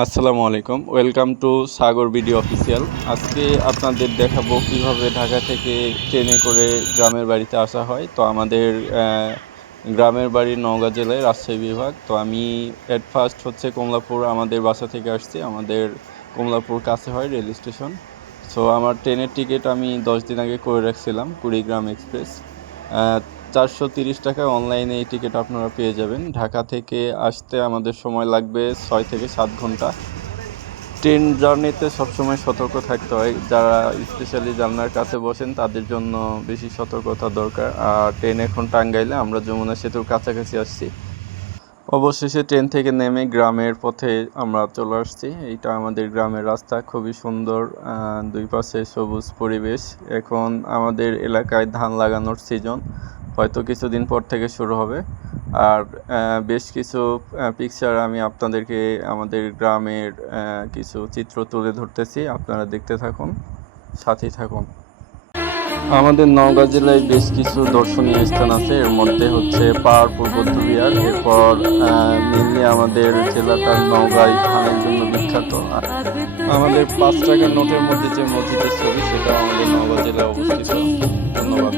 আসসালামু আলাইকুম, welcome to Sagar video official. আজকে আপনাদের দেখাবো কিভাবে ঢাকা থেকে ট্রেনে করে গ্রামের বাড়িতে আসা হয়। তো আমাদের গ্রামের বাড়ি নওগাঁ জেলায়, রাজশাহী বিভাগ। তো আমি এট ফার্স্ট হচ্ছে কমলাপুর আমাদের বাসা থেকে আসছি। আমাদের কমলাপুর কাছে হয় রেল স্টেশন। সো আমার ট্রেনের টিকিট আমি 10 দিন আগে করে রাখছিলাম, কুড়িগ্রাম এক্সপ্রেস। 430 টাকা অনলাইনে এই টিকিট আপনারা পেয়ে যাবেন। ঢাকা থেকে আসতে আমাদের সময় লাগবে 6 থেকে 7 ঘন্টা। ট্রেন জার্নিতে সবসময় সতর্ক থাকতে হয়। যারা স্পেশালি জানলার কাছে বসেন তাদের জন্য বেশি সতর্কতা দরকার। আর ট্রেন এখন টাঙ্গাইলে, আমরা যমুনা সেতুর কাছাকাছি আসছি। অবশেষে ট্রেন থেকে নেমে গ্রামের পথে আমরা চলে আসছি। এইটা আমাদের গ্রামের রাস্তা, খুবই সুন্দর। দুই পাশে সবুজ পরিবেশ। এখন আমাদের এলাকায় ধান লাগানোর সিজন, হয়তো কিছুদিন পর থেকে শুরু হবে। আর বেশ কিছু পিকচার আমি আপনাদেরকে আমাদের গ্রামের কিছু চিত্র তুলে ধরতেছি, আপনারা দেখতে থাকুন, সাথেই থাকুন। আমাদের নওগাঁ জেলায় বেশ কিছু দর্শনীয় স্থান আছে। এর মধ্যে হচ্ছে পাহাড়পুর বৌদ্ধবিহার। এরপর মেনলি আমাদের জেলাটা নওগাঁয় ধানের জন্য বিখ্যাত। আমাদের 5 টাকার নোটের মধ্যে যে মসজিদের ছবি, সেটা আমাদের নওগাঁ জেলায় অবস্থিত। ধন্যবাদ।